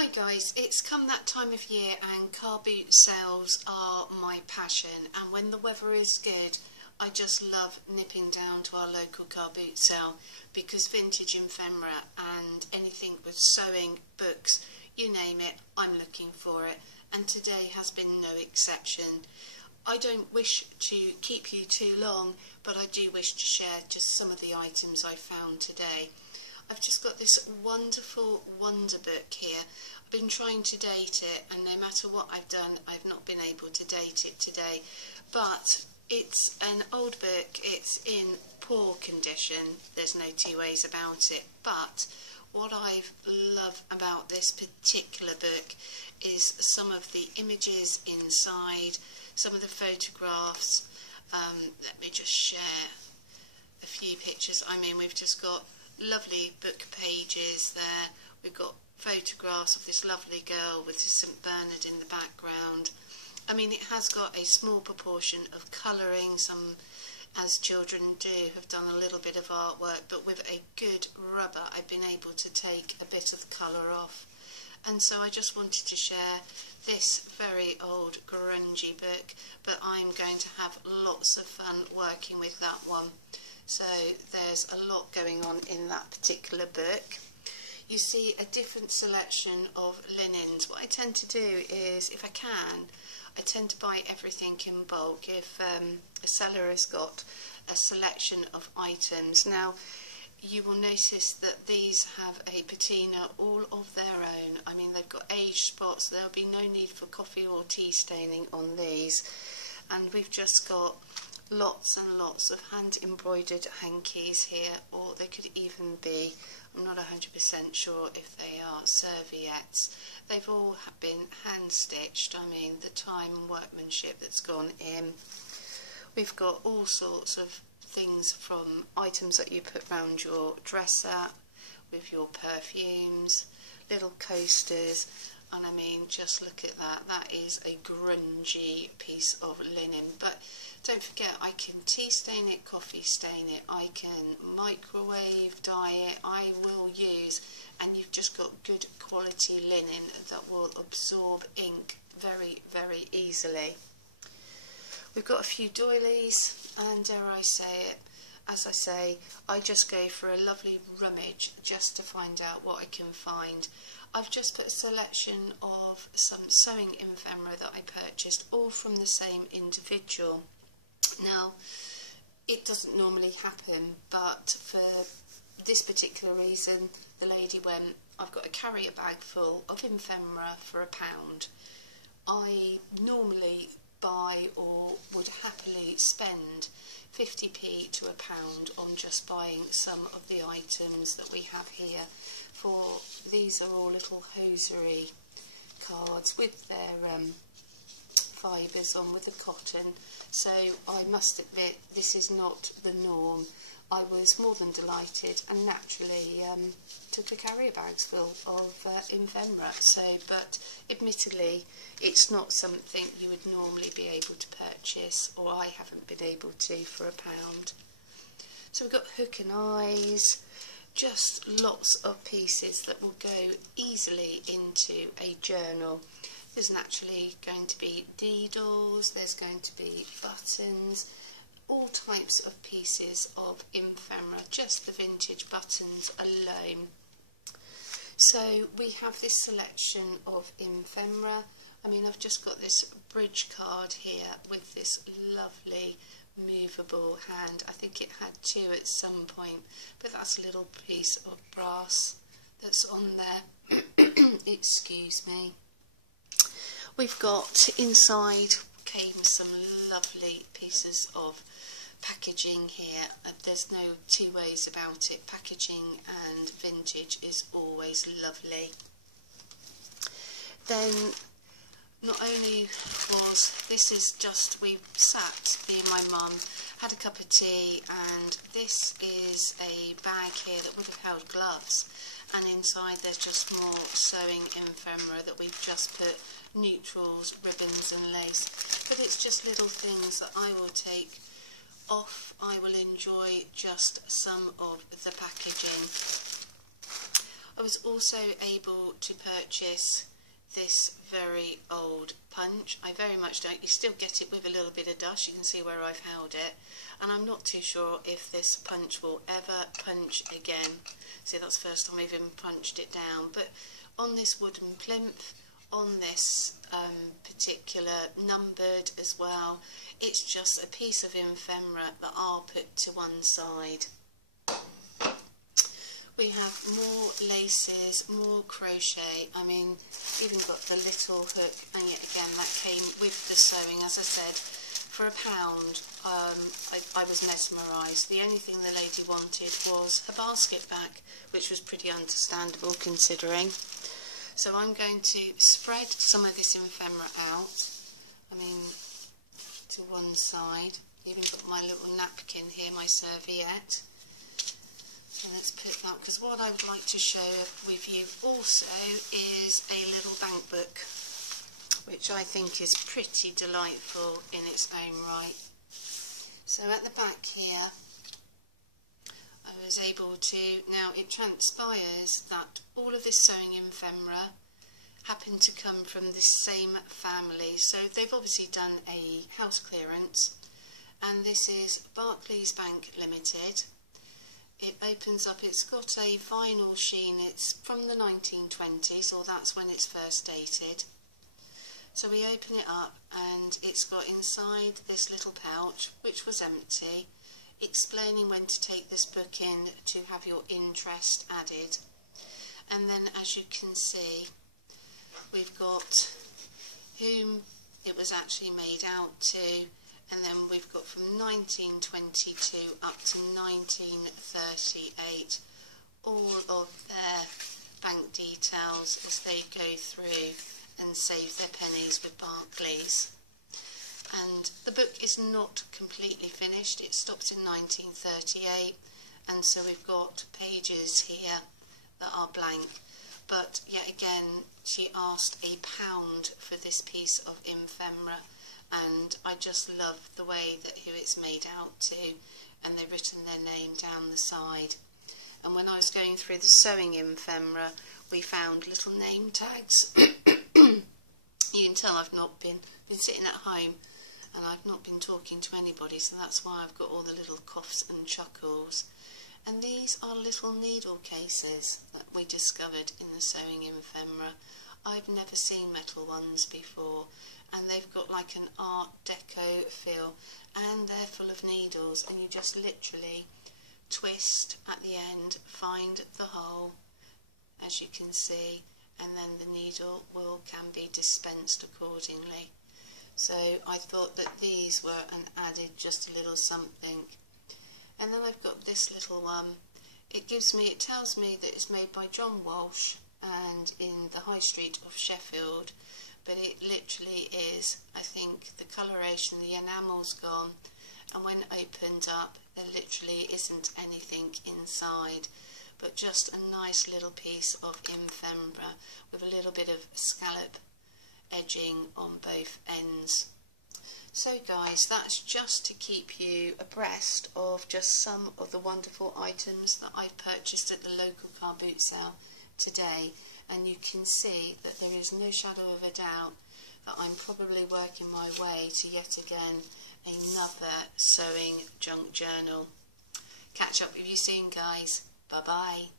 Hi guys, it's come that time of year and car boot sales are my passion, and when the weather is good I just love nipping down to our local car boot sale because vintage ephemera and anything with sewing, books, you name it, I'm looking for it, and today has been no exception. I don't wish to keep you too long, but I do wish to share just some of the items I found today. I've just got this wonderful wonder book here. I've been trying to date it, and no matter what I've done, I've not been able to date it today. But it's an old book, it's in poor condition, there's no two ways about it. But what I love about this particular book is some of the images inside, some of the photographs. Let me just share a few pictures. I mean, we've just got lovely book pages there. We've got photographs of this lovely girl with St Bernard in the background. I mean, it has got a small proportion of colouring. Some, as children do, have done a little bit of artwork, but with a good rubber I've been able to take a bit of the colour off. And so I just wanted to share this very old grungy book, but I'm going to have lots of fun working with that one. So there's a lot going on in that particular book. You see a different selection of linens. What I tend to do is, if I can, I tend to buy everything in bulk if a seller has got a selection of items. Now, you will notice that these have a patina all of their own. I mean, they've got age spots. There'll be no need for coffee or tea staining on these. And we've just got lots and lots of hand embroidered hankies here, or they could even be, I'm not 100% sure if they are serviettes. They've all been hand stitched. I mean, the time and workmanship that's gone in. We've got all sorts of things, from items that you put round your dresser with your perfumes, little coasters, and I mean, just look at that. That is a grungy piece of linen. But don't forget, I can tea stain it, coffee stain it, I can microwave dye it, I will use, and you've just got good quality linen that will absorb ink very, very easily. We've got a few doilies, and dare I say it, as I say, I just go for a lovely rummage just to find out what I can find. I've just put a selection of some sewing ephemera that I purchased, all from the same individual. Now, it doesn't normally happen, but for this particular reason, the lady went, I've got a carrier bag full of ephemera for £1. I normally buy or would happily spend 50p to £1 on just buying some of the items that we have here. For these are all little hosiery cards with their fibres on, with the cotton. So I must admit, this is not the norm. I was more than delighted and naturally took a carrier bags full of ephemera. So, but admittedly, it's not something you would normally be able to purchase, or I haven't been able to, for £1. So we've got hook and eyes, just lots of pieces that will go easily into a journal. There's naturally going to be deedles, there's going to be buttons, all types of pieces of ephemera, just the vintage buttons alone. So we have this selection of ephemera. I mean, I've just got this bridge card here with this lovely movable hand. I think it had two at some point, but that's a little piece of brass that's on there. Excuse me. We've got inside came some lovely pieces of packaging here. There's no two ways about it. Packaging and vintage is always lovely. Then not only was this, is just, we sat, me and my mum, had a cup of tea, and this is a bag here that would have held gloves, and inside there's just more sewing ephemera that we've just put neutrals, ribbons and lace. But it's just little things that I will take off. I will enjoy just some of the packaging. I was also able to purchase this very old punch. I very much don't, you still get it with a little bit of dust, you can see where I've held it, and I'm not too sure if this punch will ever punch again. See, that's the first time I've even punched it down, but on this wooden plinth, on this particular numbered as well, it's just a piece of ephemera that I'll put to one side. We have more laces, more crochet. I mean, even got the little hook, and yet again that came with the sewing. As I said, for £1, I was mesmerised. The only thing the lady wanted was a basket back, which was pretty understandable considering. So I'm going to spread some of this ephemera out, I mean, to one side. Even got my little napkin here, my serviette. So let's put that, because what I would like to show with you also is a little bank book, which I think is pretty delightful in its own right. So at the back here, I was able to, now it transpires that all of this sewing ephemera happened to come from this same family, so they've obviously done a house clearance, and this is Barclays Bank Limited. It opens up, it's got a vinyl sheen, it's from the 1920s, or that's when it's first dated. So we open it up and it's got inside this little pouch, which was empty, explaining when to take this book in to have your interest added. And then as you can see, we've got whom it was actually made out to, and then we've got from 1922 up to 1938 all of their bank details as they go through and save their pennies with Barclays. And the book is not completely finished, it stopped in 1938, and so we've got pages here that are blank. But yet again, she asked £1 for this piece of ephemera, and I just love the way that who it's made out to, and they've written their name down the side. And when I was going through the sewing ephemera, we found little name tags. You can tell I've not been sitting at home, and I've not been talking to anybody, so that's why I've got all the little coughs and chuckles. And these are little needle cases that we discovered in the sewing ephemera. I've never seen metal ones before, and they've got like an Art Deco feel, and they're full of needles, and you just literally twist at the end, find the hole, as you can see, and then the needle can be dispensed accordingly. So I thought that these were an added just a little something. And then I've got this little one. It tells me that it's made by John Walsh and in the High Street of Sheffield, but it literally is, I think, the coloration, the enamel's gone, and when opened up there literally isn't anything inside, but just a nice little piece of ephemera with a little bit of scallop edging on both ends. So guys, that's just to keep you abreast of just some of the wonderful items that I've purchased at the local car boot sale today, and you can see that there is no shadow of a doubt that I'm probably working my way to yet again another sewing junk journal. Catch up with you soon guys, bye bye.